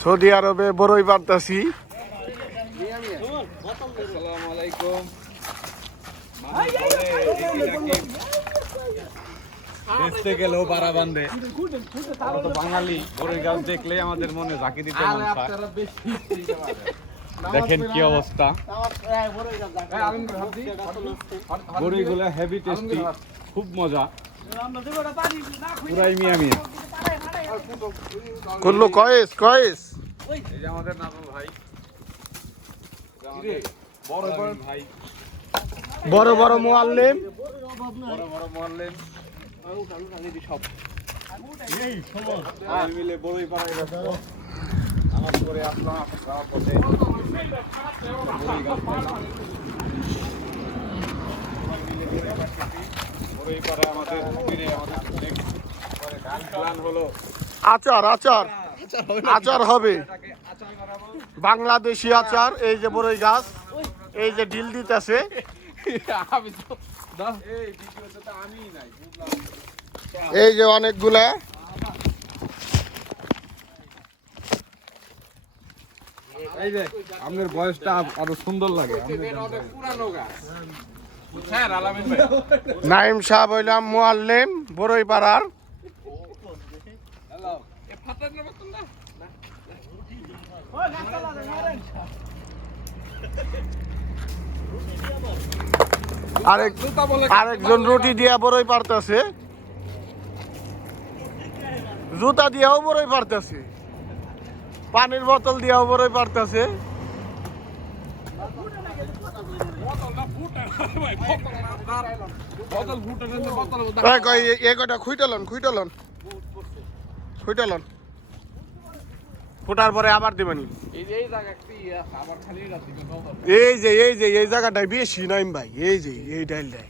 Saudi আরবে বড়ই পারতাছি। আসসালামু আলাইকুম। বেচতে গেলেও পাড়া বান্ধে। আমরা তো বাঙালি, বড়ই গাছ দেখলেই আমাদের মনে ঝাঁকি দিতে মন চায়। দেখেন কি অবস্থা, বড়ইগুলো হেভি টেস্টি, খুব মজা, পুরাই মিয়া মিয়া। কুল্লু কয়েস কয়েস। এই যে আমাদের নাজুল ভাই, বড় বড় ভাই, বড় বড় মুআল্লিম, বড় বড় মুআল্লিম সব মিলে বড়ই পাড়ায় গেছে। আমার করে আসলাম আপনার পথে বড়ই পাড়ায় আমাদের প্ল্যান হলো আচার আচার আচার হবে, বাংলাদেশি আচার। এই যে বড়ই গাছ, এই যে ডিল দিতেছে। আমি তো এই ভিডিওতে তো আমিই নাই, বুঝলাম। এই যে অনেকগুলা এই যে আপনার বয়সটা আরো সুন্দর লাগে। পুরানো গাছ, বুঝছেন আলামিন ভাই? নাইম সাহেব হইলাম মুআল্লিম বড়ই পাড়ার। হ্যালো, এ ফাটানোর মতন না। আরেকজন রুটি দিয়া বড়ই পারতেছে, জুতা দিয়াও বড়ই পারতেছে, পানির বোতল দিয়াও বড়ই পারতেছে। ফুটার পরে আবার দিবেন। এই যে এই জায়গাটাই বেশি নাইম ভাই, এই যে এই ডাইলটাই